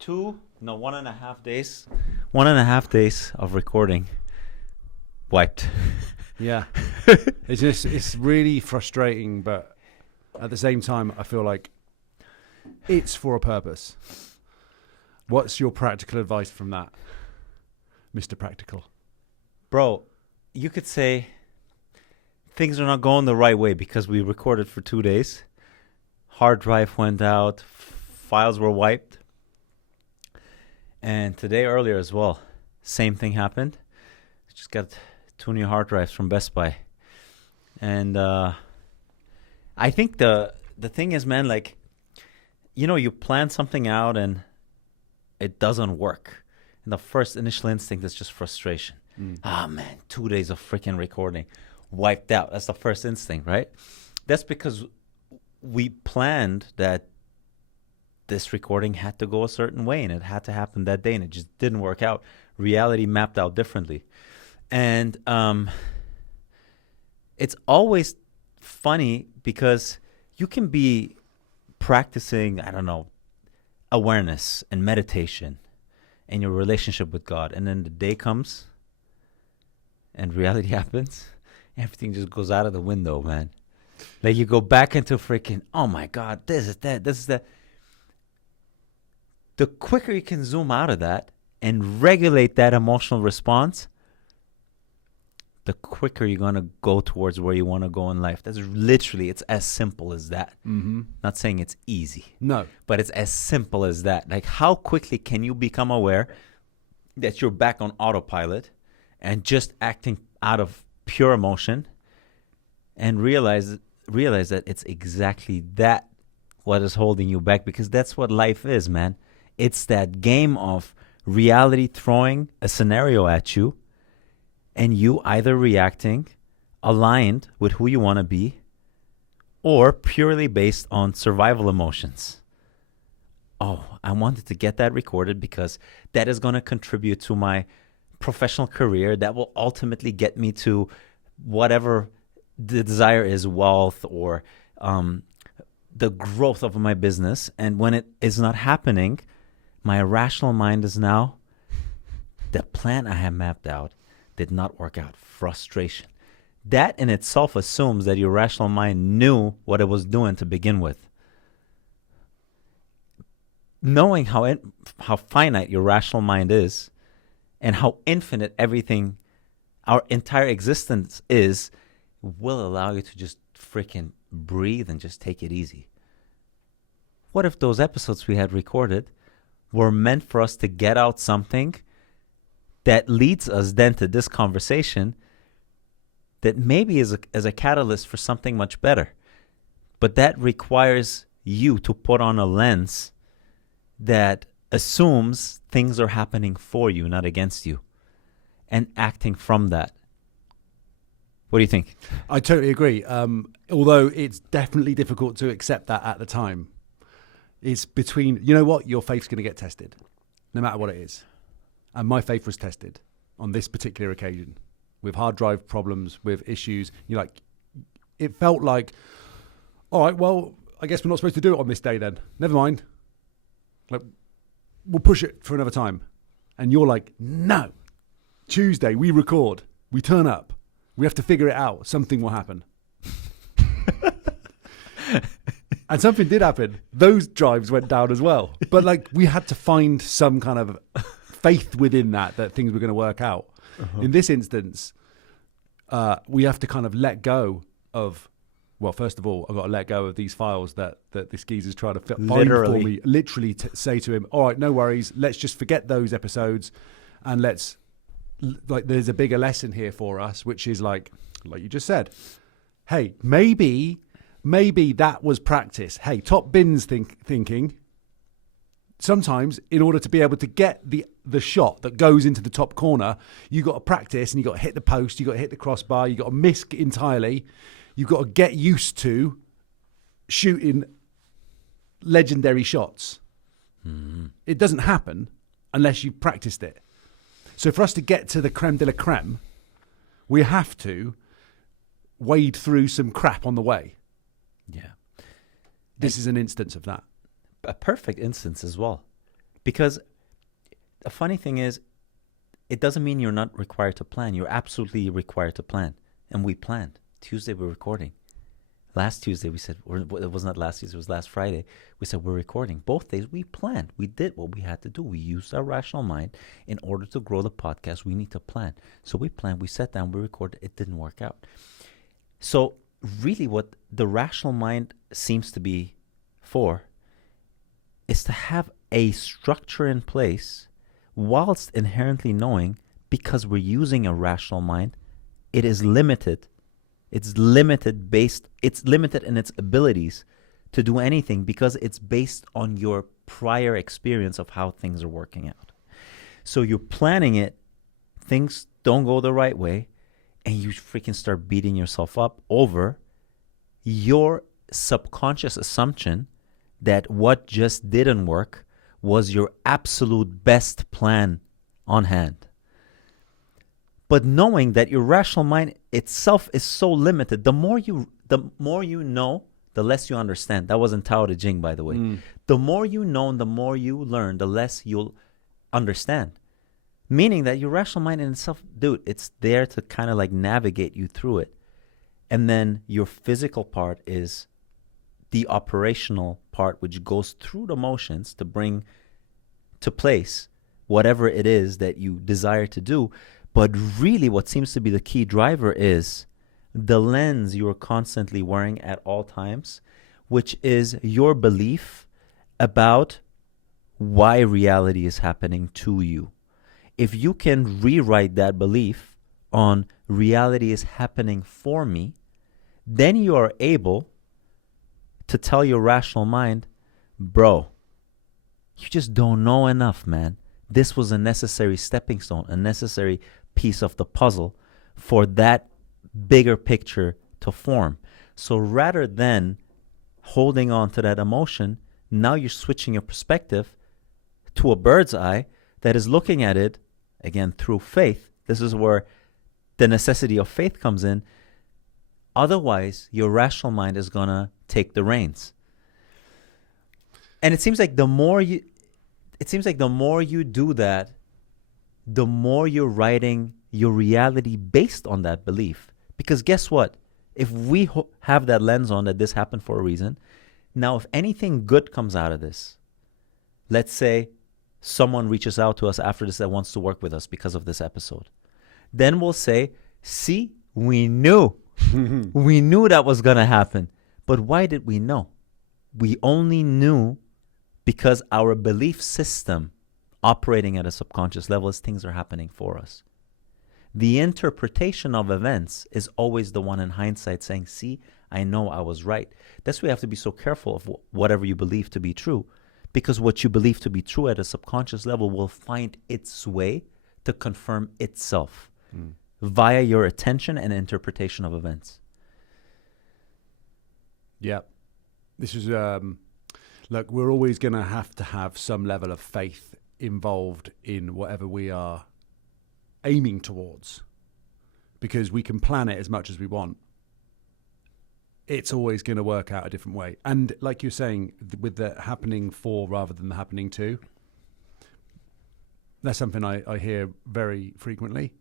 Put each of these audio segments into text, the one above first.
1.5 days. 1.5 days of recording. Wiped. Yeah. It's really frustrating, but at the same time, I feel like it's for a purpose. What's your practical advice from that, Mr. Practical? Bro, you could say things are not going the right way because we recorded for 2 days. Hard drive went out. Files were wiped. And today earlier as well, same thing happened. Just got 2 new hard drives from Best Buy. And I think the thing is, man, like, you plan something out and it doesn't work. And the first initial instinct is just frustration. Man, 2 days of freaking recording wiped out. That's the first instinct, right? That's because we planned that this recording had to go a certain way and it had to happen that day, and it just didn't work out. Reality mapped out differently. And it's always funny because you can be practicing, I don't know, awareness and meditation and your relationship with God, and then the day comes and reality happens. Everything just goes out of the window, man. Like you go back into freaking, oh my God, this is that. The quicker you can zoom out of that and regulate that emotional response, the quicker you're going to go towards where you want to go in life. That's literally, it's as simple as that. Mm-hmm. Not saying it's easy. No. But it's as simple as that. Like, how quickly can you become aware that you're back on autopilot and just acting out of pure emotion, and realize that it's exactly that what is holding you back? Because that's what life is, man. It's that game of reality throwing a scenario at you, and you either reacting aligned with who you want to be or purely based on survival emotions. Oh, I wanted to get that recorded because that is going to contribute to my professional career. That will ultimately get me to whatever the desire is, wealth or the growth of my business. And when it is not happening, my rational mind is now, the plan I have mapped out did not work out. Frustration. That in itself assumes that your rational mind knew what it was doing to begin with. Knowing how finite your rational mind is and how infinite everything, our entire existence is, will allow you to just freaking breathe and just take it easy. What if those episodes we had recorded were meant for us to get out something that leads us then to this conversation that maybe is a catalyst for something much better? But that requires you to put on a lens that assumes things are happening for you, not against you, and acting from that. What do you think? I totally agree. Although it's definitely difficult to accept that at the time. It's between, you know what, your faith's going to get tested, no matter what it is. And my faith was tested on this particular occasion with hard drive problems, with issues. It felt like, all right, well, I guess we're not supposed to do it on this day then. Never mind. Like, we'll push it for another time. And you're like, no. Tuesday, we record. We turn up. We have to figure it out. Something will happen. And something did happen. Those drives went down as well. But we had to find some kind of faith within that things were going to work out. Uh-huh. In this instance, we have to kind of let go of, well, first of all, I've got to let go of these files that this geezer's trying to find for me. Literally say to him, all right, no worries. Let's just forget those episodes and there's a bigger lesson here for us, which is like you just said, hey, maybe that was practice. Hey, top bins thinking. Sometimes in order to be able to get the shot that goes into the top corner, you got to practice and you got to hit the post, you got to hit the crossbar, you got to miss entirely. You've got to get used to shooting legendary shots. Mm-hmm. It doesn't happen unless you've practiced it. So for us to get to the creme de la creme, we have to wade through some crap on the way. Yeah. This is an instance of that. A perfect instance as well. Because the funny thing is, it doesn't mean you're not required to plan. You're absolutely required to plan. And we planned. Tuesday, we're recording. Last Tuesday, we said, or it was not last Tuesday, it was last Friday. We said, we're recording. Both days, we planned. We did what we had to do. We used our rational mind. In order to grow the podcast, we need to plan. So we planned, we sat down, we recorded. It didn't work out. So really what the rational mind seems to be for is to have a structure in place whilst inherently knowing, because we're using a rational mind, it is limited. It's limited in its abilities to do anything because it's based on your prior experience of how things are working out. So you're planning it, things don't go the right way, and you freaking start beating yourself up over your subconscious assumption that what just didn't work was your absolute best plan on hand. But knowing that your rational mind itself is so limited, the more you know, the less you understand. That wasn't Tao Te Ching, by the way. The more you know and the more you learn, the less you'll understand. Meaning that your rational mind in itself, dude, it's there to kind of like navigate you through it. And then your physical part is the operational part, which goes through the motions to bring to place whatever it is that you desire to do. But really what seems to be the key driver is the lens you are constantly wearing at all times, which is your belief about why reality is happening to you. If you can rewrite that belief on reality is happening for me, then you are able to tell your rational mind, bro, you just don't know enough, man. This was a necessary stepping stone, a necessary piece of the puzzle for that bigger picture to form. So rather than holding on to that emotion, now you're switching your perspective to a bird's eye that is looking at it, again, through faith. This is where the necessity of faith comes in. Otherwise, your rational mind is going to take the reins. And it seems like the more you do that, the more you're writing your reality based on that belief. Because guess what? If we have that lens on that this happened for a reason, now if anything good comes out of this, let's say someone reaches out to us after this that wants to work with us because of this episode, then we'll say, see, we knew. We knew that was going to happen. But why did we know? We only knew because our belief system operating at a subconscious level as things are happening for us. The interpretation of events is always the one in hindsight saying, see, I know I was right. That's why you have to be so careful of whatever you believe to be true, because what you believe to be true at a subconscious level will find its way to confirm itself via your attention and interpretation of events. Yeah. This is, look, we're always going to have some level of faith involved in whatever we are aiming towards, because we can plan it as much as we want. It's always going to work out a different way. And like you're saying, with the happening for rather than the happening to, that's something I hear very frequently.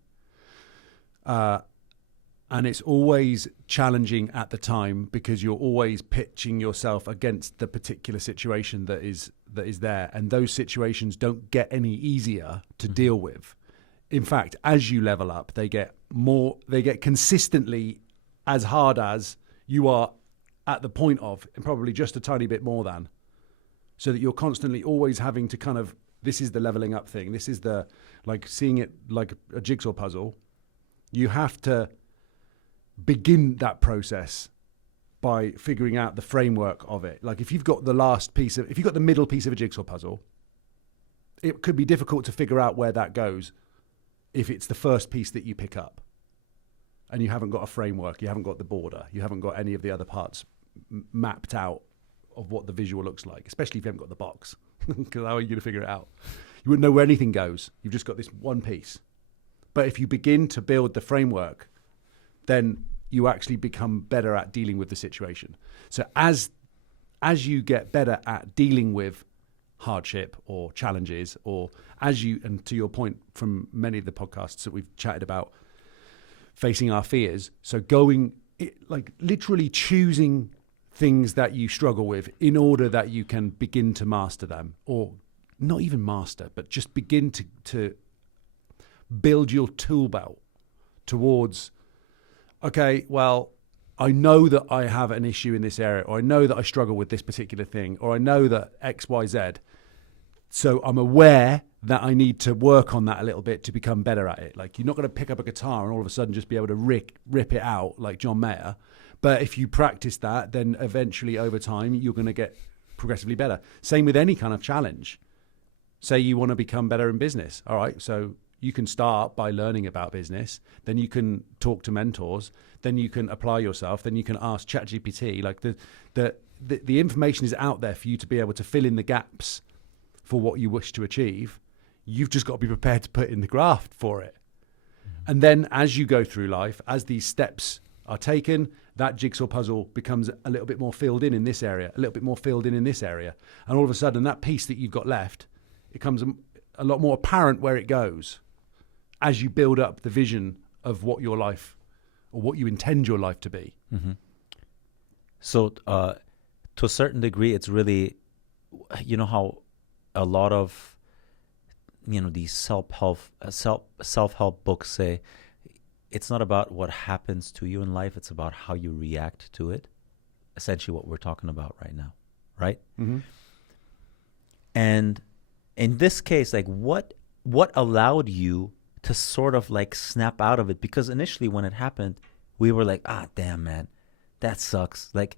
And it's always challenging at the time because you're always pitching yourself against the particular situation that is there. And those situations don't get any easier to deal with. In fact, as you level up, they get consistently as hard as you are at the point of, and probably just a tiny bit more than, so that you're constantly always having to kind of, this is the leveling up thing. This is the, like seeing it like a jigsaw puzzle. You have to begin that process by figuring out the framework of it. Like if you've got the middle piece of a jigsaw puzzle, it could be difficult to figure out where that goes if it's the first piece that you pick up and you haven't got a framework, you haven't got the border, you haven't got any of the other parts mapped out of what the visual looks like, especially if you haven't got the box, because how are you going to figure it out? You wouldn't know where anything goes. You've just got this one piece. But if you begin to build the framework, then you actually become better at dealing with the situation. So as you get better at dealing with hardship or challenges, or and to your point from many of the podcasts that we've chatted about, facing our fears. So like literally choosing things that you struggle with in order that you can begin to master them, or not even master, but just begin to build your tool belt towards, okay, well, I know that I have an issue in this area, or I know that I struggle with this particular thing, or I know that X, Y, Z. So I'm aware that I need to work on that a little bit to become better at it. Like, you're not going to pick up a guitar and all of a sudden just be able to rip it out like John Mayer. But if you practice that, then eventually over time, you're going to get progressively better. Same with any kind of challenge. Say you want to become better in business. All right, so you can start by learning about business. Then you can talk to mentors. Then you can apply yourself. Then you can ask ChatGPT. Like the information is out there for you to be able to fill in the gaps for what you wish to achieve. You've just got to be prepared to put in the graft for it. Mm-hmm. And then as you go through life, as these steps are taken, that jigsaw puzzle becomes a little bit more filled in this area, a little bit more filled in this area. And all of a sudden, that piece that you've got left, it becomes a lot more apparent where it goes as you build up the vision of what your life, or what you intend your life to be. Mm-hmm. So to a certain degree, it's really, you know how a lot of, these self-help books say, it's not about what happens to you in life, it's about how you react to it. Essentially what we're talking about right now, right? Mm-hmm. And in this case, like what allowed you to sort of like snap out of it? Because initially when it happened, we were like, damn, man, that sucks. Like,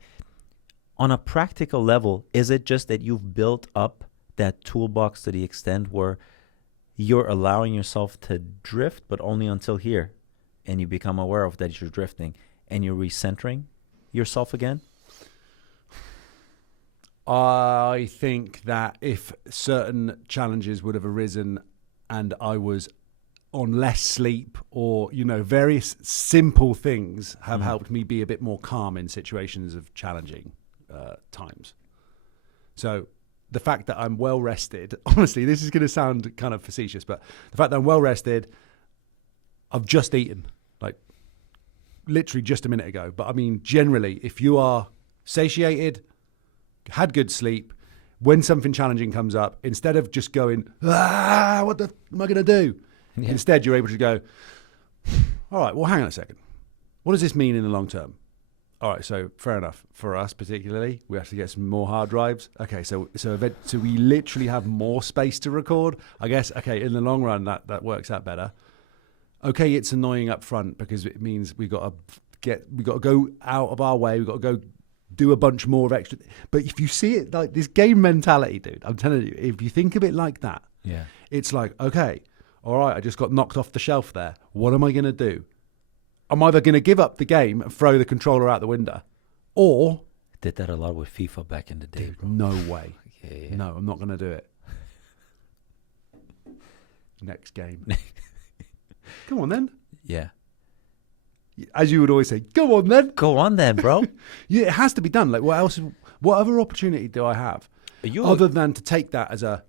on a practical level, is it just that you've built up that toolbox to the extent where you're allowing yourself to drift, but only until here, and you become aware of that you're drifting, and you're recentering yourself again? I think that if certain challenges would have arisen and I was on less sleep, or, various simple things have helped me be a bit more calm in situations of challenging times. So the fact that I'm well rested, honestly, this is going to sound kind of facetious, but the fact that I'm well rested, I've just eaten, like literally just a minute ago. But I mean, generally, if you are satiated, had good sleep, when something challenging comes up, instead of just going, what the am I going to do? Yeah. Instead, you're able to go, all right, well, hang on a second. What does this mean in the long term? All right, so fair enough. For us particularly, we have to get some more hard drives. Okay, so we literally have more space to record. I guess, okay, in the long run, that works out better. Okay, it's annoying up front because it means we got to go out of our way. We've got to go do a bunch more of extra. But if you see it like this game mentality, dude, I'm telling you, if you think of it like that, yeah, it's like, okay, all right, I just got knocked off the shelf there. What am I going to do? I'm either going to give up the game and throw the controller out the window, or... Did that a lot with FIFA back in the day, dude, bro. No way. Yeah. No, I'm not going to do it. Next game. Come on, then. Yeah. As you would always say, go on, then. Go on, then, bro. Yeah, it has to be done. Like, what other opportunity do I have other than to take that as a...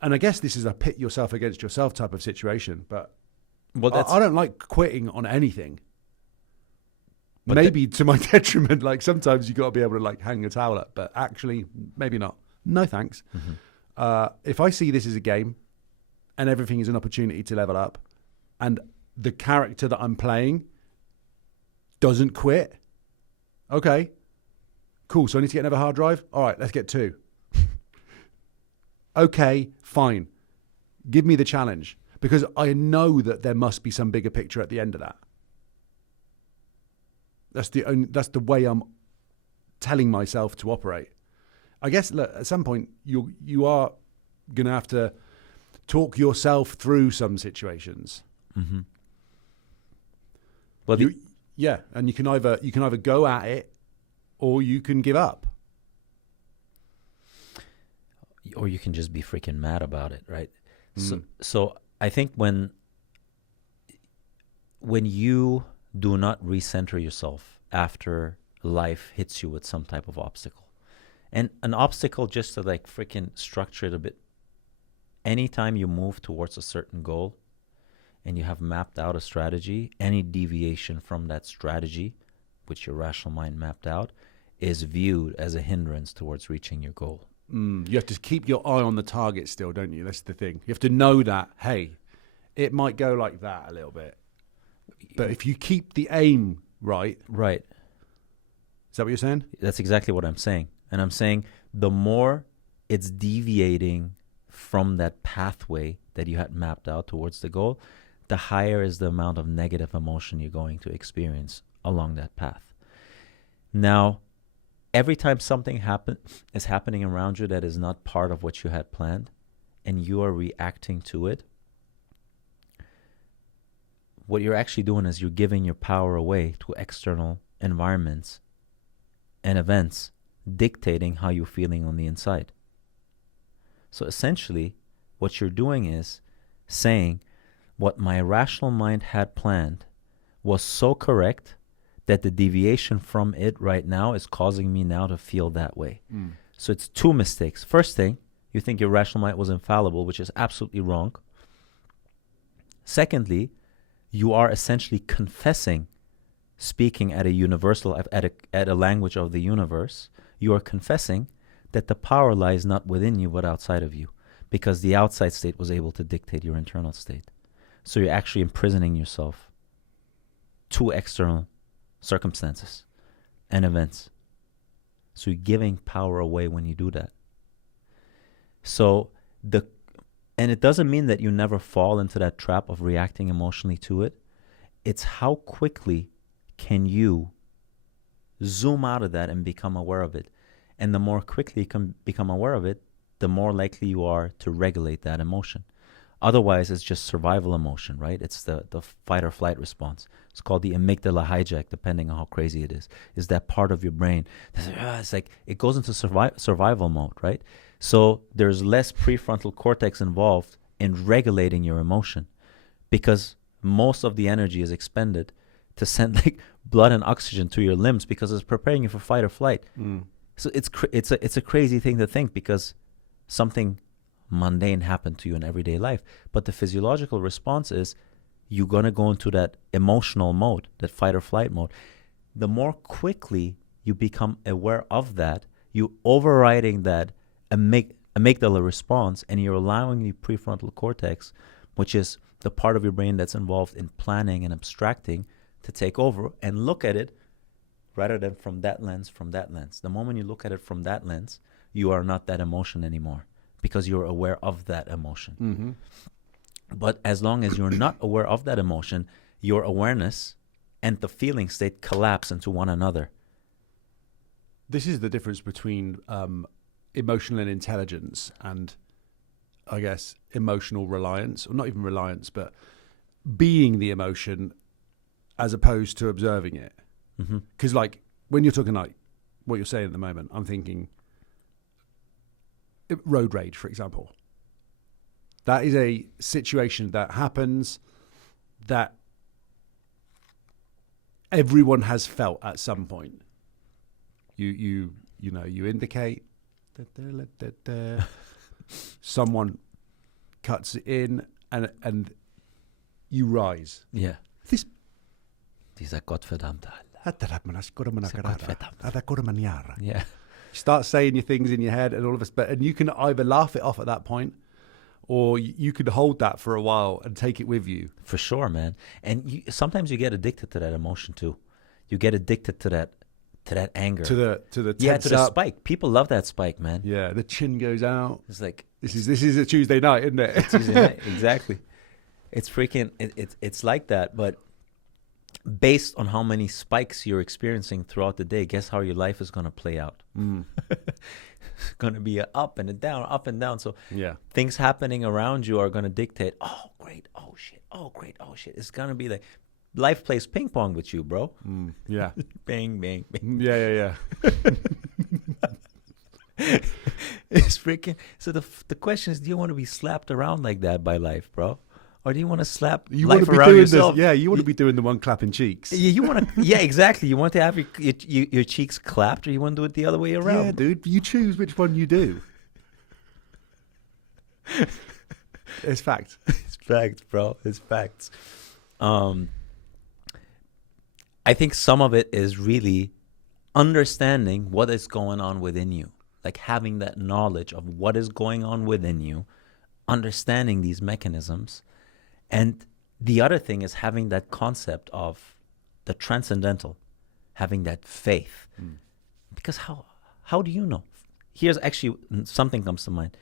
And I guess this is a pit yourself against yourself type of situation, but... Well, I don't like quitting on anything. But maybe to my detriment. Like, sometimes you got to be able to like hang a towel up, but actually, maybe not. No thanks. Mm-hmm. If I see this as a game, and everything is an opportunity to level up, and the character that I'm playing doesn't quit, okay, cool. So I need to get another hard drive. All right, let's get 2. Okay, fine. Give me the challenge. Because I know that there must be some bigger picture at the end of that. That's the way I'm telling myself to operate. I guess, look, at some point you are going to have to talk yourself through some situations. Mm-hmm. Well, and you can either go at it, or you can give up, or you can just be freaking mad about it, right? So I think when you do not recenter yourself after life hits you with some type of obstacle, And an obstacle, just to like freaking structure it a bit, anytime you move towards a certain goal and you have mapped out a strategy, any deviation from that strategy, which your rational mind mapped out, is viewed as a hindrance towards reaching your goal. You have to keep your eye on the target still, don't you? That's the thing. You have to know that, hey, it might go like that a little bit. But if you keep the aim right. Right. Is that what you're saying? That's exactly what I'm saying. And I'm saying the more it's deviating from that pathway that you had mapped out towards the goal, the higher is the amount of negative emotion you're going to experience along that path. Now, every time something is happening around you that is not part of what you had planned, and you are reacting to it, what you're actually doing is you're giving your power away to external environments and events dictating how you're feeling on the inside. So essentially, what you're doing is saying what my rational mind had planned was so correct that the deviation from it right now is causing me now to feel that way. So it's two mistakes. First thing, you think your rational mind was infallible, which is absolutely wrong. Secondly, you are essentially confessing, speaking at a universal, at a language of the universe, you are confessing that the power lies not within you but outside of you, because the outside state was able to dictate your internal state. So you're actually imprisoning yourself to external circumstances and events. So you're giving power away when you do that. And it doesn't mean that you never fall into that trap of reacting emotionally to it. It's how quickly can you zoom out of that and become aware of it. And the more quickly you can become aware of it, the more likely you are to regulate that emotion. Otherwise, it's just survival emotion, right? It's the fight or flight response. It's called the amygdala hijack, depending on how crazy it is. Is that part of your brain? It's like it goes into survival mode, right? So there's less prefrontal cortex involved in regulating your emotion, because most of the energy is expended to send like blood and oxygen to your limbs because it's preparing you for fight or flight. So it's a crazy thing to think, because something mundane happened to you in everyday life, but the physiological response is you're going to go into that emotional mode, that fight or flight mode. The more quickly you become aware of that, you overriding that amygdala response, and you're allowing the prefrontal cortex, which is the part of your brain that's involved in planning and abstracting, to take over and look at it rather than from that lens. The moment you look at it from that lens, you are not that emotion anymore, because you're aware of that emotion. But as long as you're not aware of that emotion, your awareness and the feeling state collapse into one another. This is the difference between emotional intelligence and, I guess, emotional reliance, or not even reliance, but being the emotion as opposed to observing it. Because like when you're talking like what you're saying at the moment, I'm thinking road rage, for example. That is a situation that happens that everyone has felt at some point. You indicate someone cuts it in and you rise. Yeah. This Dieser Gottverdammte. Yeah. You start saying your things in your head and all of us, and you can either laugh it off at that point, or you could hold that for a while and take it with you. For sure, man. And sometimes you get addicted to that emotion too. You get addicted to that anger. To the to the up. spike. People love that spike, man. Yeah, the chin goes out. It's like this is a Tuesday night, isn't it? Tuesday night, exactly. It's freaking. It's like that, but based on how many spikes you're experiencing throughout the day, guess how your life is going to play out? It's going to be an up and a down, up and down. So yeah, things happening around you are going to dictate, oh, great, oh, shit, oh, great, oh, shit. It's going to be like life plays ping pong with you, bro. Yeah. Bang, bang, bang. Yeah. It's freaking. So the question is, do you want to be slapped around like that by life, bro? or do you want to slap You want life to be around doing yourself? this. Yeah, you want to be doing the one clapping cheeks. You want to, yeah, exactly. You want to have your cheeks clapped, or you want to do it the other way around. Yeah, dude. You choose which one you do. It's fact. It's facts, bro. It's facts. I think some of it is really understanding what is going on within you, like having that knowledge of what is going on within you, understanding these mechanisms. And the other thing is having that concept of the transcendental, having that faith. Because how do you know? Here's actually something comes to mind.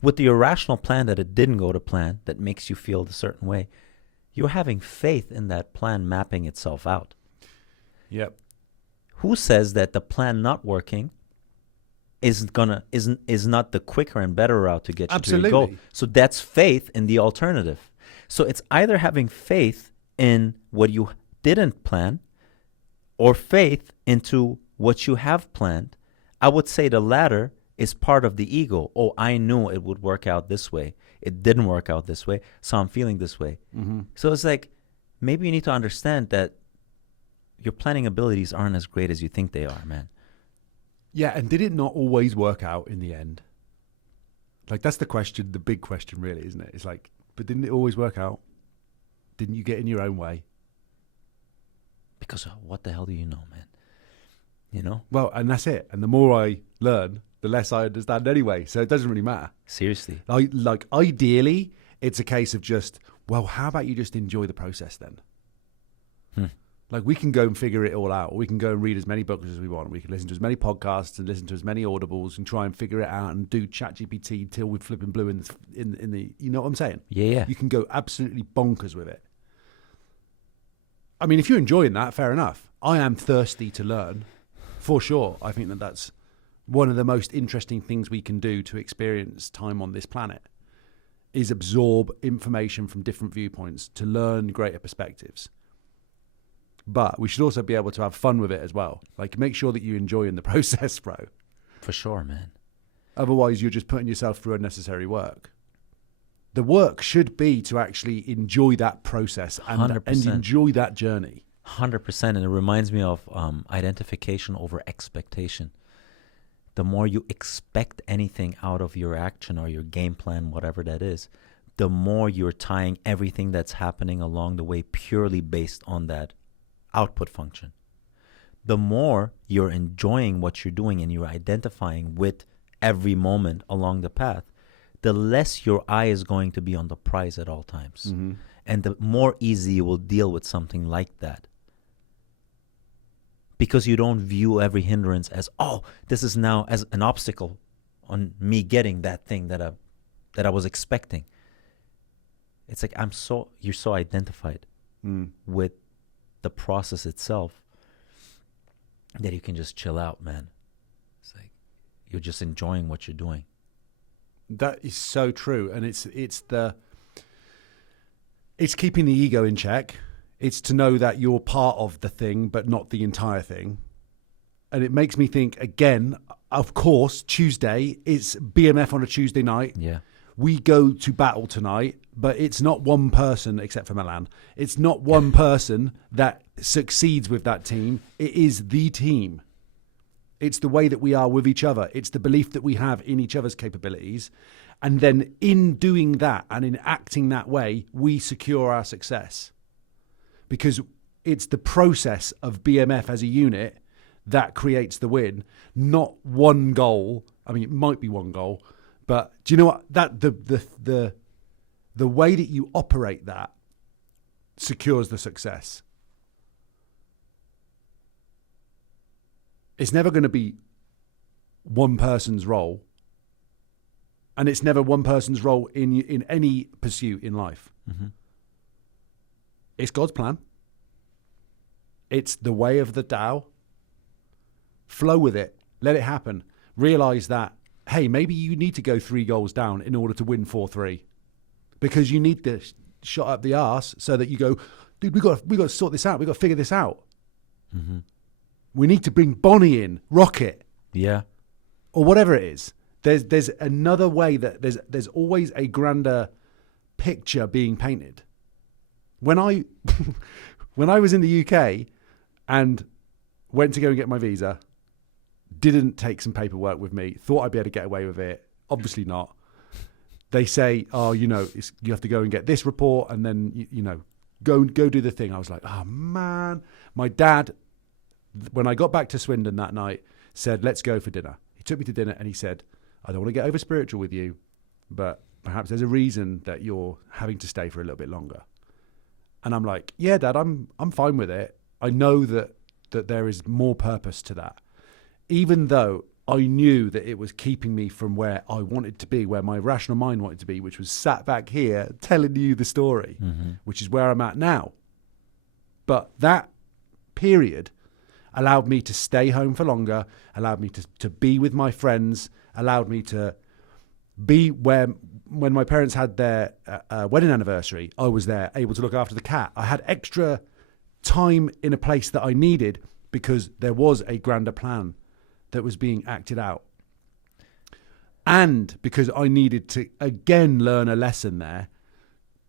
With the irrational plan that it didn't go to plan, that makes you feel a certain way, you're having faith in that plan mapping itself out. Yep. Who says that the plan not working is not the quicker and better route to get you to your goal? So that's faith in the alternative. So it's either having faith in what you didn't plan or faith into what you have planned. I would say the latter is part of the ego. Oh, I knew it would work out this way. It didn't work out this way, so I'm feeling this way. Mm-hmm. So it's like, maybe you need to understand that your planning abilities aren't as great as you think they are, man. Yeah, and did it not always work out in the end? Like, that's the question, the big question, really, isn't it? It's like, but didn't it always work out? Didn't you get in your own way? Because what the hell do you know, man? You know? Well, and that's it. And the more I learn, the less I understand anyway. So it doesn't really matter. Seriously. Like ideally, it's a case of just, well, how about you just enjoy the process then? Like, we can go and figure it all out. We can go and read as many books as we want. We can listen to as many podcasts and listen to as many audibles and try and figure it out and do ChatGPT till we're flipping blue in the, you know what I'm saying? Yeah. You can go absolutely bonkers with it. I mean, if you're enjoying that, fair enough. I am thirsty to learn, for sure. I think that that's one of the most interesting things we can do to experience time on this planet, is absorb information from different viewpoints to learn greater perspectives. But we should also be able to have fun with it as well. Like, make sure that you enjoy in the process, bro. For sure, man. Otherwise, you're just putting yourself through unnecessary work. The work should be to actually enjoy that process and enjoy that journey. 100%. And it reminds me of identification over expectation. The more you expect anything out of your action or your game plan, whatever that is, the more you're tying everything that's happening along the way purely based on that output function. The more you're enjoying what you're doing and you're identifying with every moment along the path, the less your eye is going to be on the prize at all times. Mm-hmm. And the more easy you will deal with something like that. Because you don't view every hindrance as, oh, this is now as an obstacle on me getting that thing that I was expecting. It's like you're so identified with the process itself that you can just chill out, man. It's like you're just enjoying what you're doing. That is so true. And it's keeping the ego in check. It's to know that you're part of the thing, but not the entire thing. And it makes me think, again, of course, Tuesday, it's BMF on a Tuesday night. Yeah. We go to battle tonight, but it's not one person, except for Milan. It's not one person that succeeds with that team. It is the team. It's the way that we are with each other. It's the belief that we have in each other's capabilities. And then in doing that and in acting that way, we secure our success. Because it's the process of BMF as a unit that creates the win, not one goal. I mean, it might be one goal, but do you know what? That the way that you operate that secures the success. It's never going to be one person's role, and it's never one person's role in any pursuit in life. Mm-hmm. It's God's plan. It's the way of the Tao. Flow with it. Let it happen. Realize that, hey, maybe you need to go 3 goals down in order to win 4-3. Because you need the shot up the arse so that you go, dude, we got to sort this out. We got to figure this out. Mm-hmm. We need to bring Bonnie in, Rocket. Yeah. Or whatever it is. There's another way that there's always a grander picture being painted. When I when I was in the UK and went to go and get my visa, didn't take some paperwork with me, thought I'd be able to get away with it. Obviously not. They say, oh, you have to go and get this report and then, go do the thing. I was like, oh, man. My dad, when I got back to Swindon that night, said, let's go for dinner. He took me to dinner and he said, I don't want to get over spiritual with you, but perhaps there's a reason that you're having to stay for a little bit longer. And I'm like, yeah, Dad, I'm fine with it. I know that there is more purpose to that. Even though I knew that it was keeping me from where I wanted to be, where my rational mind wanted to be, which was sat back here telling you the story, which is where I'm at now. But that period allowed me to stay home for longer, allowed me to be with my friends, allowed me to be where, when my parents had their wedding anniversary, I was there, able to look after the cat. I had extra time in a place that I needed because there was a grander plan that was being acted out. And because I needed to, again, learn a lesson there,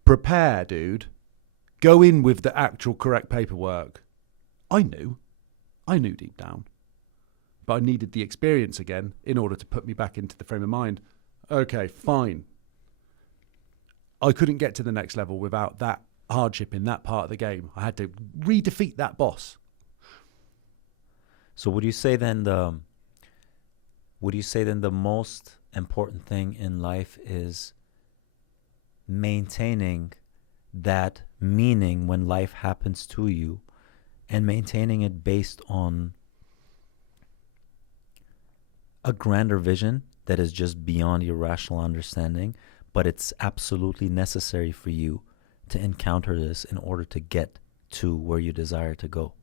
prepare, dude, go in with the actual correct paperwork. I knew deep down, but I needed the experience again in order to put me back into the frame of mind. Okay, fine. I couldn't get to the next level without that hardship in that part of the game. I had to re-defeat that boss. So would you say then the most important thing in life is maintaining that meaning when life happens to you and maintaining it based on a grander vision that is just beyond your rational understanding, but it's absolutely necessary for you to encounter this in order to get to where you desire to go?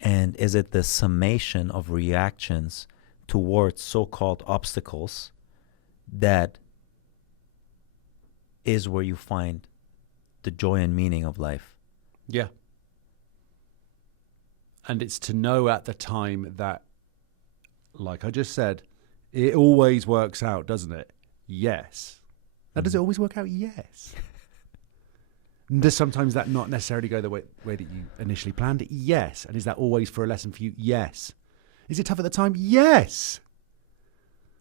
And is it the summation of reactions towards so-called obstacles that is where you find the joy and meaning of life? Yeah. And it's to know at the time that, like I just said, it always works out, doesn't it? Yes. Now, does it always work out? Yes. Does sometimes that not necessarily go the way that you initially planned it? Yes. And is that always for a lesson for you? Yes. Is it tough at the time? Yes.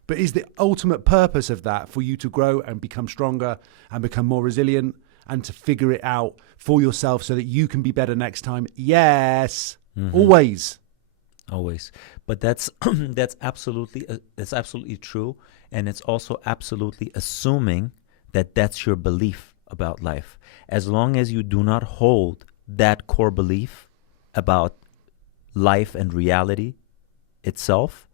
But is the ultimate purpose of that for you to grow and become stronger and become more resilient and to figure it out for yourself so that you can be better next time? Yes. Always. But that's absolutely true, and it's also absolutely assuming that that's your belief about life. As long as you do not hold that core belief about life and reality itself,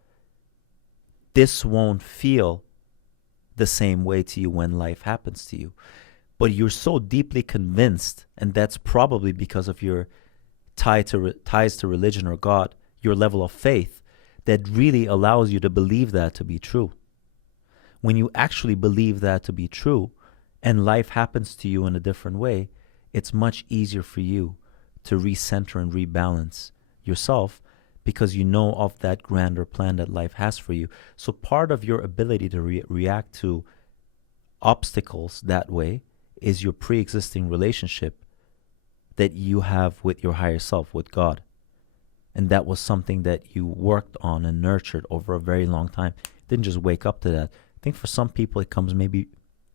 this won't feel the same way to you when life happens to you. But you're so deeply convinced, and that's probably because of your ties to religion or God, your level of faith, that really allows you to believe that to be true. When you actually believe that to be true and life happens to you in a different way, it's much easier for you to recenter and rebalance yourself because you know of that grander plan that life has for you. So part of your ability to react to obstacles that way is your pre-existing relationship that you have with your higher self, with God. And that was something that you worked on and nurtured over a very long time. Didn't just wake up to that. I think for some people it comes maybe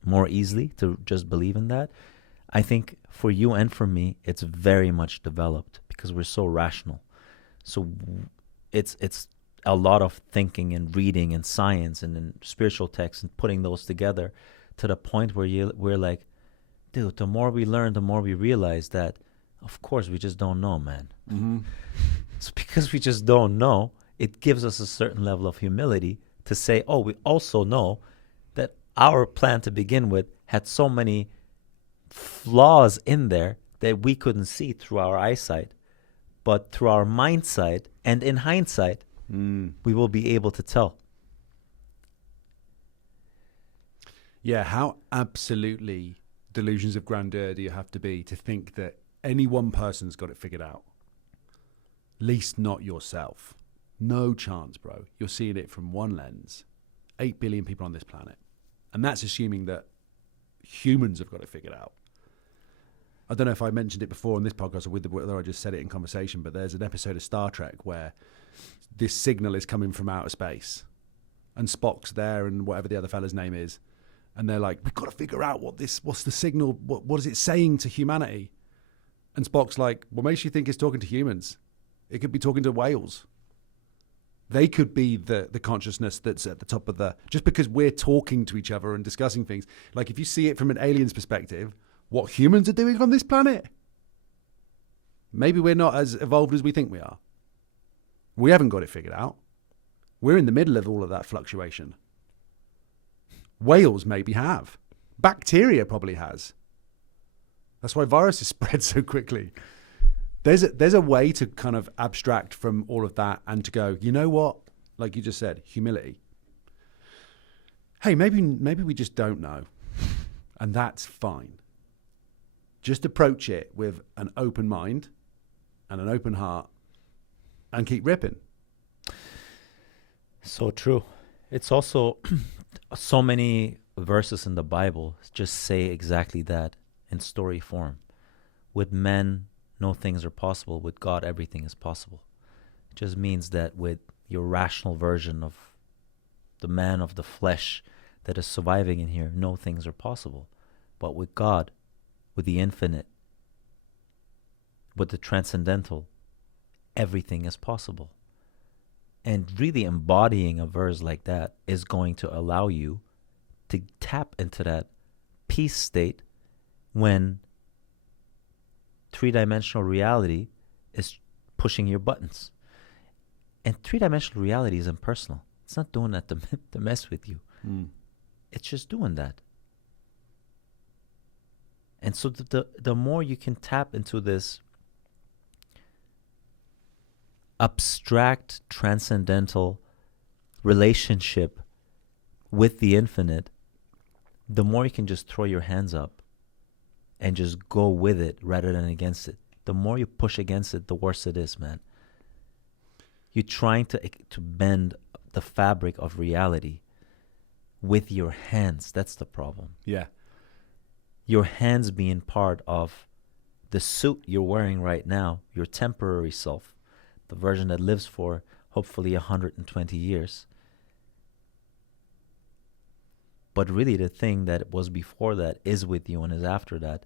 more easily to just believe in that. I think for you and for me, it's very much developed because we're so rational. So it's a lot of thinking and reading and science and spiritual texts and putting those together to the point where we're like, dude, the more we learn, the more we realize that, of course, we just don't know, man. So because we just don't know, it gives us a certain level of humility to say, oh, we also know that our plan to begin with had so many flaws in there that we couldn't see through our eyesight. But through our mind sight and in hindsight, we will be able to tell. Yeah, how absolutely delusions of grandeur do you have to be to think that any one person's got it figured out? Least not yourself. No chance, bro. You're seeing it from one lens. 8 billion people on this planet. And that's assuming that Humans have got it figured out. I don't know if I mentioned it before on this podcast or whether I just said it in conversation, but there's an episode of Star Trek where this signal is coming from outer space and Spock's there and whatever the other fella's name is. And they're like, we've got to figure out what's the signal? What is it saying to humanity? And Spock's like, what makes you think it's talking to humans? It could be talking to whales. They could be the consciousness that's at the top of just because we're talking to each other and discussing things. Like if you see it from an alien's perspective, what humans are doing on this planet, maybe we're not as evolved as we think we are. We haven't got it figured out. We're in the middle of all of that fluctuation. Whales maybe have. Bacteria probably has. That's why viruses spread so quickly. There's a way to kind of abstract from all of that and to go, you know what? Like you just said, humility. Hey, maybe we just don't know. And that's fine. Just approach it with an open mind and an open heart and keep ripping. So true. It's also so many verses in the Bible just say exactly that in story form. With men, no things are possible. With God, everything is possible. It just means that with your rational version of the man of the flesh that is surviving in here, no things are possible. But with God, with the infinite, with the transcendental, everything is possible. And really embodying a verse like that is going to allow you to tap into that peace state when three-dimensional reality is pushing your buttons. And three-dimensional reality is impersonal. It's not doing that to mess with you. It's just doing that. And so the more you can tap into this abstract, transcendental relationship with the infinite, the more you can just throw your hands up and just go with it rather than against it. The more you push against it, the worse it is, man. You're trying to bend the fabric of reality with your hands. That's the problem. Yeah. Your hands being part of the suit you're wearing right now, your temporary self, the version that lives for hopefully 120 years. But really the thing that was before that is with you and is after that.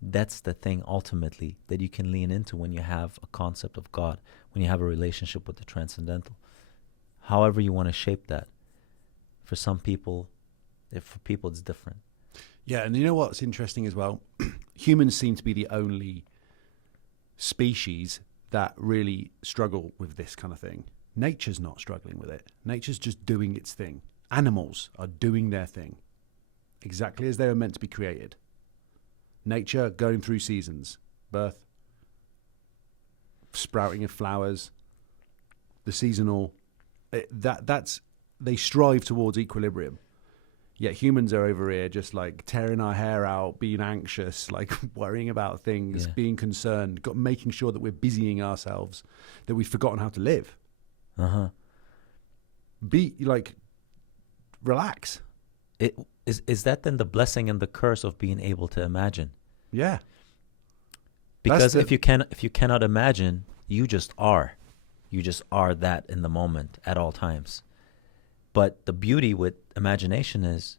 That's the thing ultimately that you can lean into when you have a concept of God, when you have a relationship with the transcendental. However you want to shape that. For some people, for people it's different. Yeah, and you know what's interesting as well? Humans seem to be the only species that really struggle with this kind of thing. Nature's not struggling with it. Nature's just doing its thing. Animals are doing their thing exactly as they were meant to be created. Nature going through seasons, birth, sprouting of flowers, the seasonal. They strive towards equilibrium. Yet humans are over here just like tearing our hair out, being anxious, like worrying about things, being concerned, making sure that we're busying ourselves, that we've forgotten how to live. Be like, relax. Is that then the blessing and the curse of being able to imagine? Yeah. Because if you cannot imagine, you just are. You just are that in the moment at all times. But the beauty with imagination is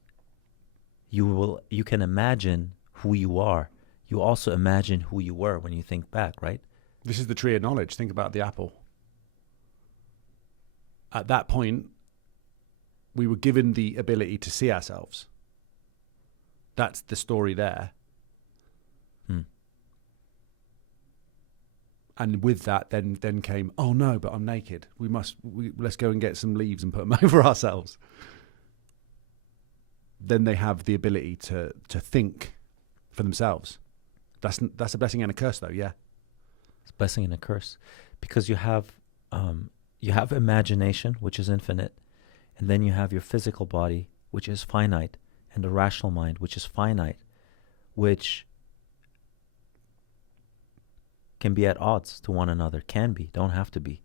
you can imagine who you are. You also imagine who you were when you think back, right? This is the tree of knowledge. Think about the apple. At that point, we were given the ability to see ourselves. That's the story there. And with that, then came, oh no, but I'm naked. Let's go and get some leaves and put them over ourselves. Then they have the ability to think for themselves. That's a blessing and a curse, though. Yeah, it's a blessing and a curse, because you have imagination, which is infinite, and then you have your physical body, which is finite, and the rational mind, which is finite, which can be at odds to one another. Can be, don't have to be.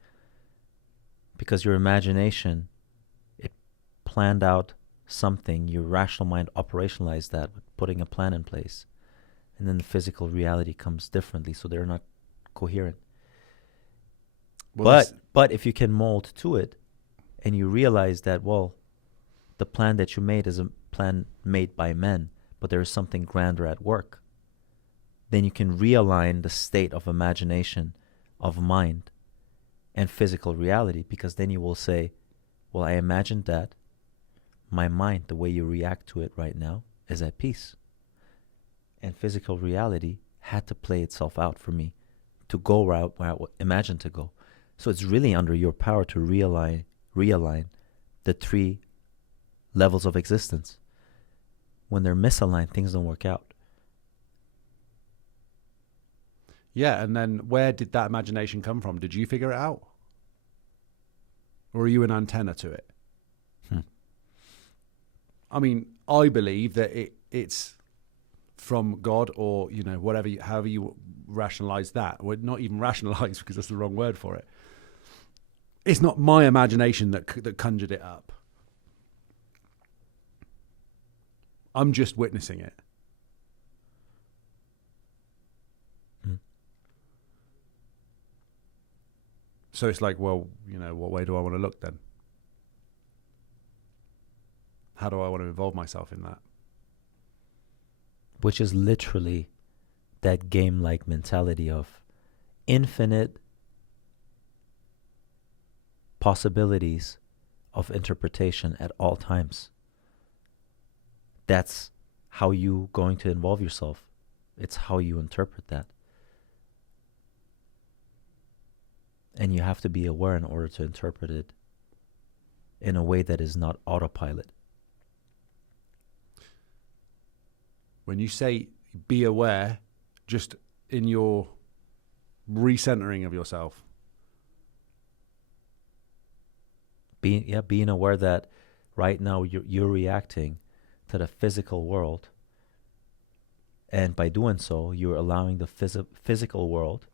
Because your imagination, it planned out something, your rational mind operationalize that with putting a plan in place, and then the physical reality comes differently, so they're not coherent. Well, But if you can mold to it, and you realize that, well, the plan that you made is a plan made by men, but there is something grander at work, then you can realign the state of imagination, of mind, and physical reality, because then you will say, well, I imagined that. My mind, the way you react to it right now, is at peace. And physical reality had to play itself out for me to go where I imagined to go. So it's really under your power to realign the three levels of existence. When they're misaligned, things don't work out. yeah, and then where did that imagination come from? Did you figure it out? Or are you an antenna to it? I mean, I believe that it's from God, or, you know, whatever, however you rationalize that. Well, not even rationalize, because that's the wrong word for it. It's not my imagination that conjured it up. I'm just witnessing it. So it's like, well, you know, what way do I want to look then? How do I want to involve myself in that? Which is literally that game-like mentality of infinite possibilities of interpretation at all times. That's how you going to involve yourself. It's how you interpret that. And you have to be aware in order to interpret it in a way that is not autopilot. When you say be aware, just in your recentering of yourself. Being aware that right now you're reacting to the physical world, and by doing so, you're allowing the physical world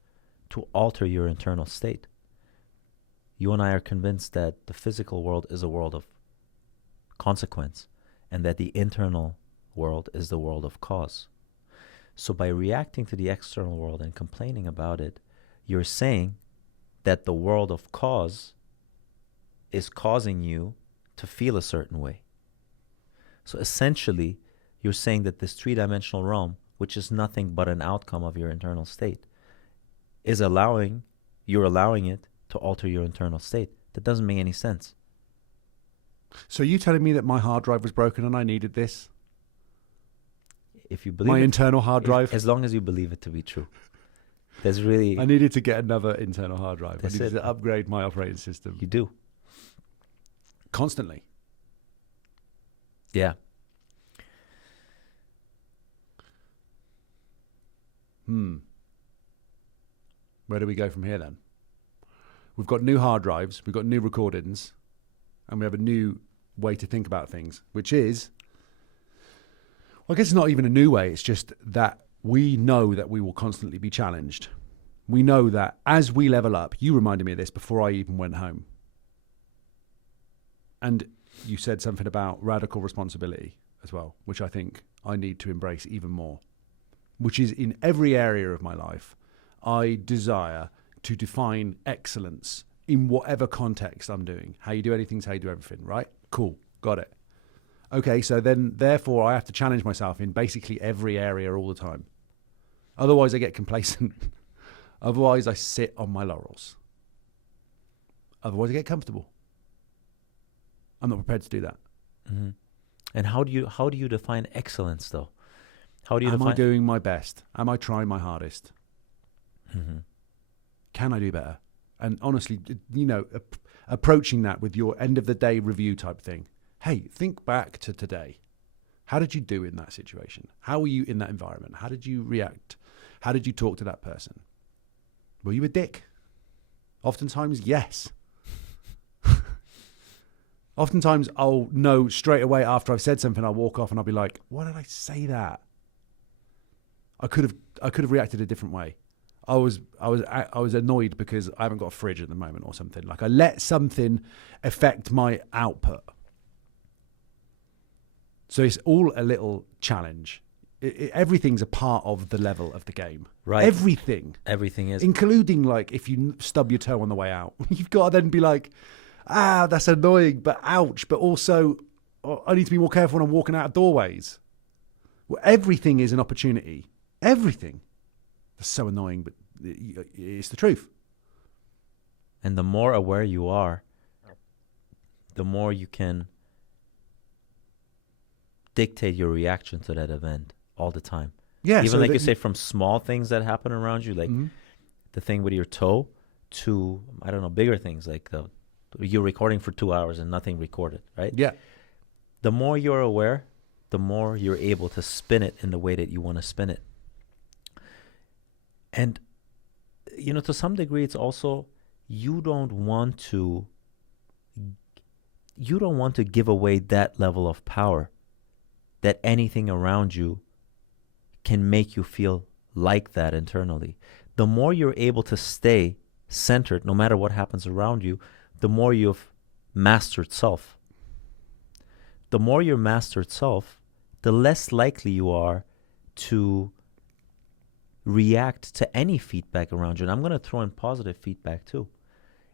to alter your internal state. You and I are convinced that the physical world is a world of consequence, and that the internal world is the world of cause. So by reacting to the external world and complaining about it, you're saying that the world of cause is causing you to feel a certain way. So essentially, you're saying that this three-dimensional realm, which is nothing but an outcome of your internal state, you're allowing it to alter your internal state. That doesn't make any sense. So you telling me that my hard drive was broken and I needed this? If you believe my internal hard drive? As long as you believe it to be true. There's really... I needed to get another internal hard drive. I needed it. to upgrade my operating system. You do. Constantly. Yeah. Where do we go from here then? We've got new hard drives, we've got new recordings, and we have a new way to think about things, which is, well, I guess it's not even a new way, it's just that we know that we will constantly be challenged. We know that as we level up, you reminded me of this before I even went home. And you said something about radical responsibility as well, which I think I need to embrace even more, which is in every area of my life. I desire to define excellence in whatever context I'm doing. How you do anything is how you do everything, right? Cool, got it. Okay, so then therefore I have to challenge myself in basically every area all the time. Otherwise I get complacent. Otherwise I sit on my laurels. Otherwise I get comfortable. I'm not prepared to do that. Mm-hmm. And how do you define excellence though? How do you Am I doing my best? Am I trying my hardest? Mm-hmm. Can I do better? And honestly, you know, approaching that with your end of the day review type thing. Hey, think back to today. How did you do in that situation? How were you in that environment? How did you react? How did you talk to that person? Were you a dick? Oftentimes, yes. Oftentimes, I'll know straight away after I've said something. I'll walk off and I'll be like, "Why did I say that? I could have reacted a different way. I was annoyed because I haven't got a fridge at the moment or something. Like I let something affect my output. So it's all a little challenge. Everything's a part of the level of the game. Right. Everything is. Including, like, if you stub your toe on the way out, you've got to then be like, that's annoying, but ouch. But also, I need to be more careful when I'm walking out of doorways. Well, everything is an opportunity. Everything. That's so annoying, but it's the truth. And the more aware you are, the more you can dictate your reaction to that event all the time. Yeah. Even so like you say, from small things that happen around you, like the thing with your toe, to, I don't know, bigger things like you're recording for 2 hours and nothing recorded, right? Yeah. The more you're aware, the more you're able to spin it in the way that you want to spin it. And, you know, to some degree, it's also, you don't want to give away that level of power, that anything around you can make you feel like that internally. The more you're able to stay centered, no matter what happens around you, the more you've mastered self. The more you're mastered self, the less likely you are to react to any feedback around you. And I'm going to throw in positive feedback too.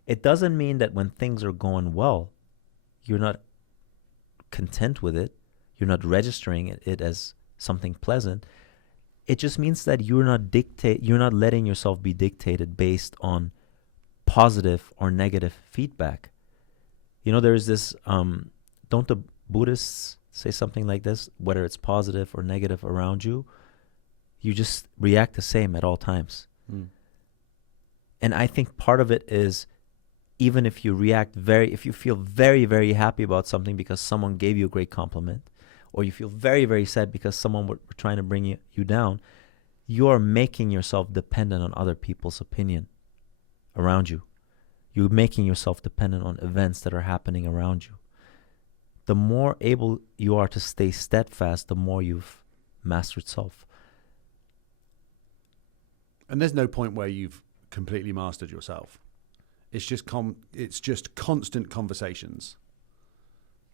It doesn't mean that when things are going well, you're not content with it. You're not registering it as something pleasant. It just means that you're not letting yourself be dictated based on positive or negative feedback. You know, there's this, don't the Buddhists say something like this? Whether it's positive or negative around you, you just react the same at all times. And I think part of it is, even if you if you feel very, very happy about something because someone gave you a great compliment, or you feel very, very sad because someone were trying to bring you down, you are making yourself dependent on other people's opinion around you. You're making yourself dependent on events that are happening around you. The more able you are to stay steadfast, the more you've mastered self. And there's no point where you've completely mastered yourself. It's just constant conversations.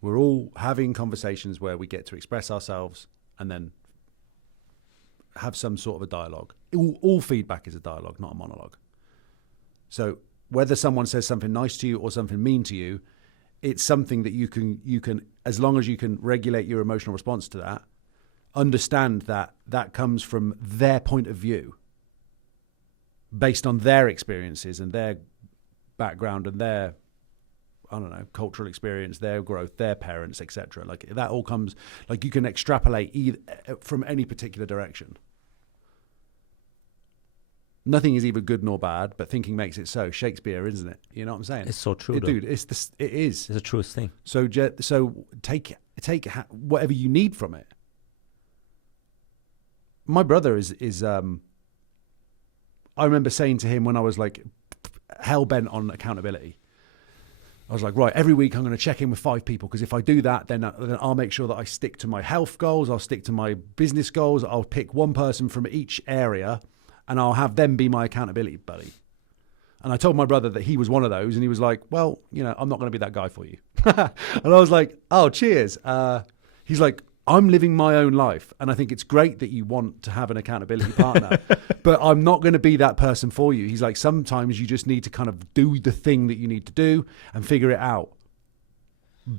We're all having conversations where we get to express ourselves and then have some sort of a dialogue. All feedback is a dialogue, not a monologue. So whether someone says something nice to you or something mean to you, it's something that you can, as long as you can regulate your emotional response to that, understand that comes from their point of view, based on their experiences and their background and their, I don't know, cultural experience, their growth, their parents, etc. Like, that all comes, like, you can extrapolate either from any particular direction. Nothing is either good nor bad, but thinking makes it so. Shakespeare, isn't it? You know what I'm saying? It's so true, dude. It is. It's the truest thing. So take whatever you need from it. My brother is. I remember saying to him when I was like hell bent on accountability, I was like, right, every week I'm going to check in with 5 people, because if I do that, then I'll make sure that I stick to my health goals. I'll stick to my business goals. I'll pick one person from each area, and I'll have them be my accountability buddy. And I told my brother that he was one of those, and he was like, well, you know, I'm not going to be that guy for you. And I was like, oh, cheers. He's like, I'm living my own life, and I think it's great that you want to have an accountability partner, but I'm not going to be that person for you. He's like, sometimes you just need to kind of do the thing that you need to do and figure it out.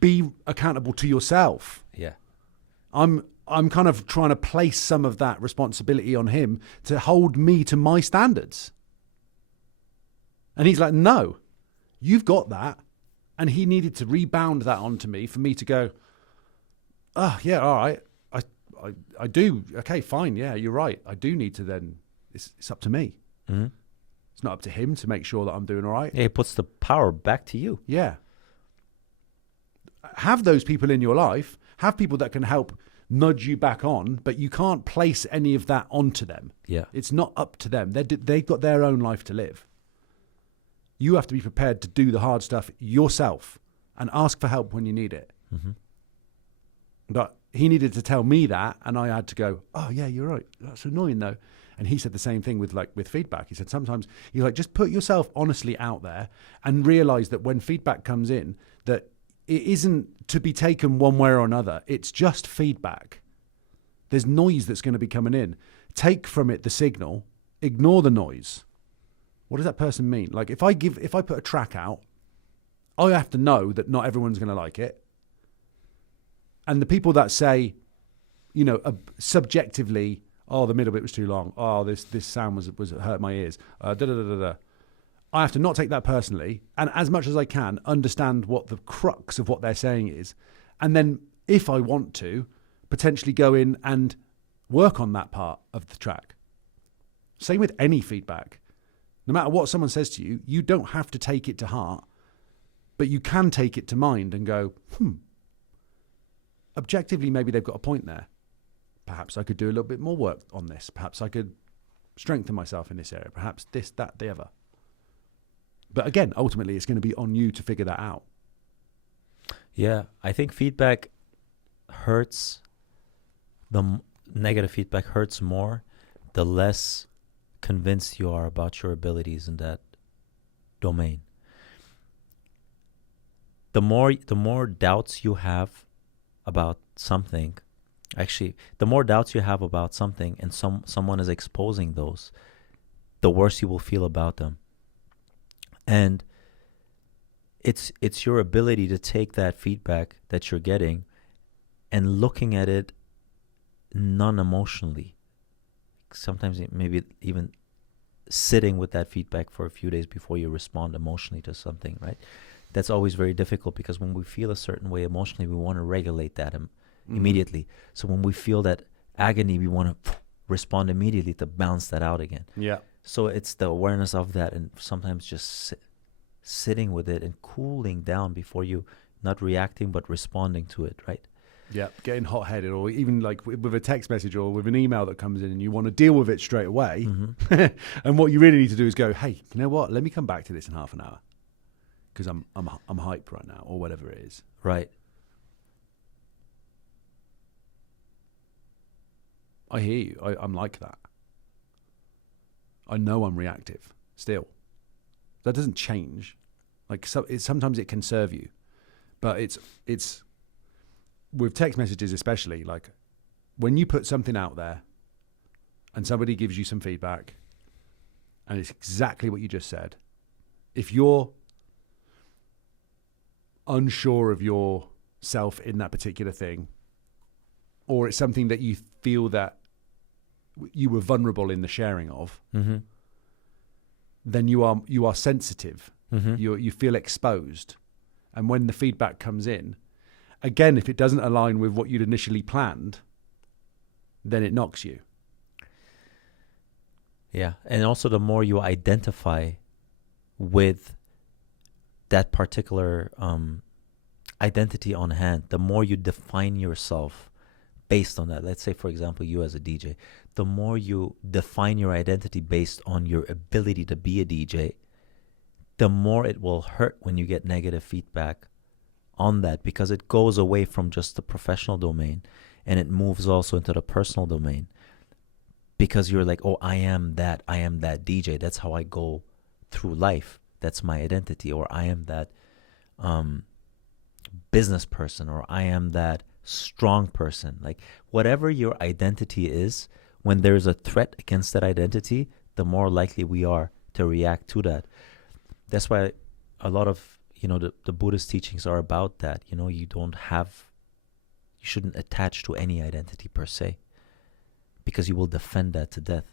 Be accountable to yourself. Yeah. I'm kind of trying to place some of that responsibility on him to hold me to my standards. And he's like, no, you've got that. And he needed to rebound that onto me for me to go, oh, yeah, all right. I do. Okay, fine. Yeah, you're right. I do need to then, it's up to me. Mm-hmm. It's not up to him to make sure that I'm doing all right. Yeah, he puts the power back to you. Yeah. Have those people in your life. Have people that can help nudge you back on, but you can't place any of that onto them. Yeah. It's not up to them. They've got their own life to live. You have to be prepared to do the hard stuff yourself and ask for help when you need it. Mm-hmm. But he needed to tell me that, and I had to go, oh, yeah, you're right. That's annoying, though. And he said the same thing with feedback. He said sometimes, he's like, just put yourself honestly out there and realize that when feedback comes in, that it isn't to be taken one way or another. It's just feedback. There's noise that's going to be coming in. Take from it the signal, ignore the noise. What does that person mean? Like if I put a track out, I have to know that not everyone's going to like it. And the people that say, subjectively, oh, the middle bit was too long. Oh, this sound was hurt my ears. I have to not take that personally, and as much as I can, understand what the crux of what they're saying is. And then if I want to, potentially go in and work on that part of the track. Same with any feedback. No matter what someone says to you, you don't have to take it to heart, but you can take it to mind and go, objectively, maybe they've got a point there. Perhaps I could do a little bit more work on this. Perhaps I could strengthen myself in this area. Perhaps this, that, the other. But again, ultimately, it's going to be on you to figure that out. Yeah, I think feedback hurts. Negative feedback hurts more the less convinced you are about your abilities in that domain. The more doubts you have about something, the more doubts you have about something and someone is exposing those, the worse you will feel about them. And it's your ability to take that feedback that you're getting and looking at it non-emotionally. Sometimes maybe even sitting with that feedback for a few days before you respond emotionally to something, right? That's always very difficult because when we feel a certain way emotionally, we want to regulate that immediately. So when we feel that agony, we want to respond immediately to balance that out again. Yeah. So it's the awareness of that, and sometimes just sitting with it and cooling down before you, not reacting but responding to it, right? Yeah, getting hot-headed, or even like with a text message or with an email that comes in and you want to deal with it straight away. Mm-hmm. And what you really need to do is go, hey, you know what? Let me come back to this in half an hour because I'm hyped right now, or whatever it is. Right. I hear you. I'm like that. I know I'm reactive still. That doesn't change. Like sometimes it can serve you, but it's with text messages especially. Like when you put something out there, and somebody gives you some feedback, and it's exactly what you just said. If you're unsure of yourself in that particular thing, or it's something that you feel that you were vulnerable in the sharing of, mm-hmm. then you are sensitive. Mm-hmm. You feel exposed. And when the feedback comes in, again, if it doesn't align with what you'd initially planned, then it knocks you. Yeah. And also the more you identify with that particular identity on hand, the more you define yourself based on that. Let's say, for example, you as a DJ, the more you define your identity based on your ability to be a DJ, the more it will hurt when you get negative feedback on that, because it goes away from just the professional domain and it moves also into the personal domain, because you're like, oh, I am that DJ. That's how I go through life. That's my identity. Or I am that business person, or I am that strong person. Like whatever your identity is, when there's a threat against that identity, the more likely we are to react to that. That's why a lot of the Buddhist teachings are about that. You shouldn't attach to any identity per se, because you will defend that to death.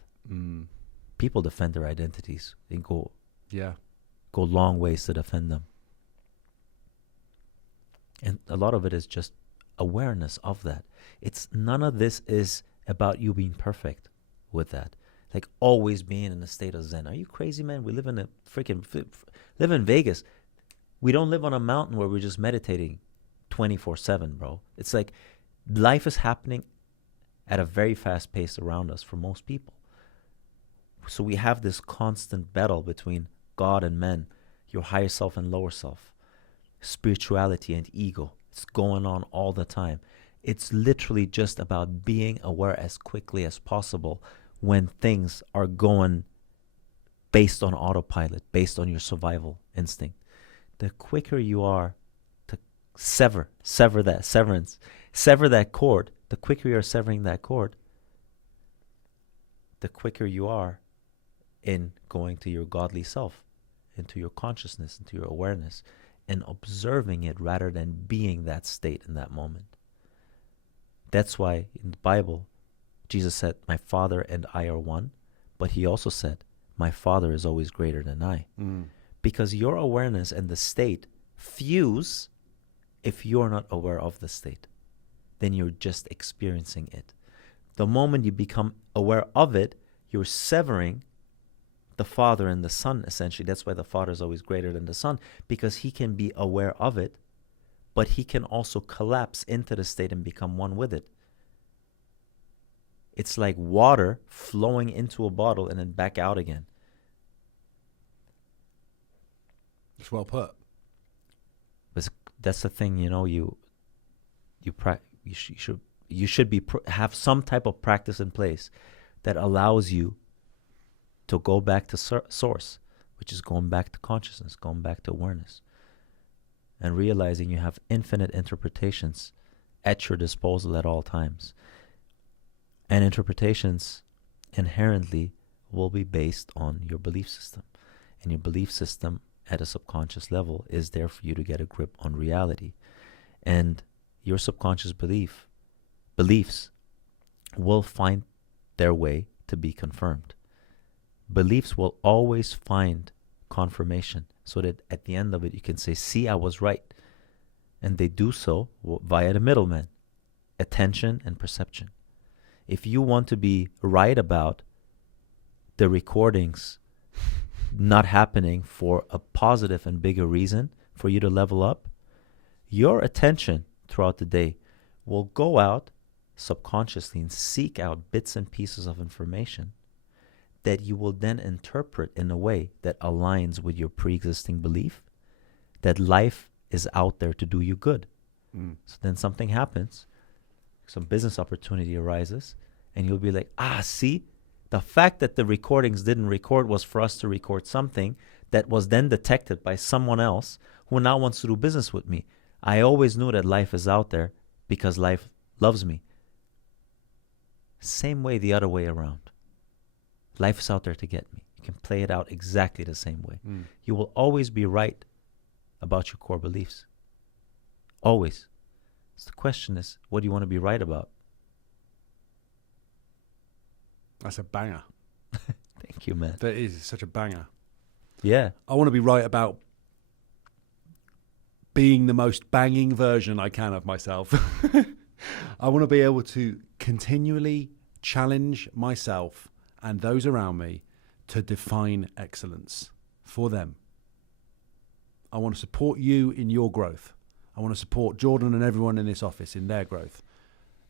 People defend their identities. They go long ways to defend them. And a lot of it is just awareness of that. None of this is about you being perfect with that. Like always being in a state of Zen. Are you crazy, man? We live in live in Vegas. We don't live on a mountain where we're just meditating 24/7, bro. It's like life is happening at a very fast pace around us for most people. So we have this constant battle between God and men, your higher self and lower self, spirituality and ego. It's going on all the time. It's literally just about being aware as quickly as possible when things are going based on autopilot, based on your survival instinct. The quicker you are to sever that cord. The quicker you're severing that cord, the quicker you are in going to your godly self, into your consciousness, into your awareness, and observing it rather than being that state in that moment. That's why in the Bible, Jesus said, my Father and I are one, but he also said, my Father is always greater than I. Because your awareness and the state fuse if you're not aware of the state. Then you're just experiencing it. The moment you become aware of it, you're severing the Father and the Son, essentially. That's why the Father is always greater than the Son, because he can be aware of it, but he can also collapse into the state and become one with it. It's like water flowing into a bottle and then back out again. It's well put. That's the thing, you should have some type of practice in place that allows you to go back to source, which is going back to consciousness, going back to awareness, and realizing you have infinite interpretations at your disposal at all times. And interpretations inherently will be based on your belief system. And your belief system at a subconscious level is there for you to get a grip on reality. And your subconscious beliefs will find their way to be confirmed. Beliefs will always find confirmation so that at the end of it you can say, see, I was right. And they do so via the middleman, attention and perception. If you want to be right about the recordings not happening for a positive and bigger reason for you to level up, your attention throughout the day will go out subconsciously and seek out bits and pieces of information that you will then interpret in a way that aligns with your pre-existing belief that life is out there to do you good. So then something happens, some business opportunity arises, and you'll be like, see, the fact that the recordings didn't record was for us to record something that was then detected by someone else who now wants to do business with me. I always knew that life is out there because life loves me. Same way the other way around. Life is out there to get me. You can play it out exactly the same way. You will always be right about your core beliefs. Always. So the question is, what do you want to be right about? That's a banger. Thank you, man. That is such a banger. Yeah. I want to be right about being the most banging version I can of myself. I want to be able to continually challenge myself and those around me to define excellence for them. I want to support you in your growth. I want to support Jordan and everyone in this office in their growth.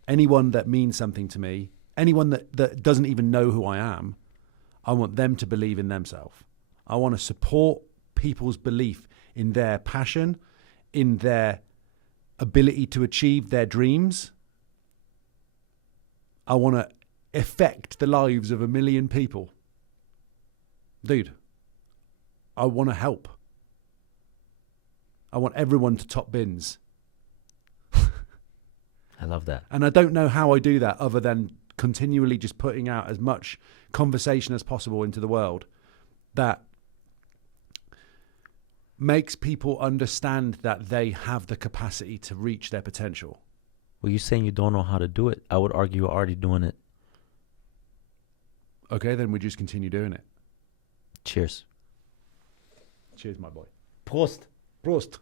Anyone that means something to me, anyone that doesn't even know who I am, I want them to believe in themselves. I want to support people's belief in their passion, in their ability to achieve their dreams. I want to affect the lives of 1 million people. Dude, I want to help. I want everyone to top bins. I love that. And I don't know how I do that other than continually just putting out as much conversation as possible into the world that makes people understand that they have the capacity to reach their potential. Well, you're saying you don't know how to do it. I would argue you're already doing it. Okay, then we just continue doing it. Cheers. Cheers, my boy. Prost. Prost.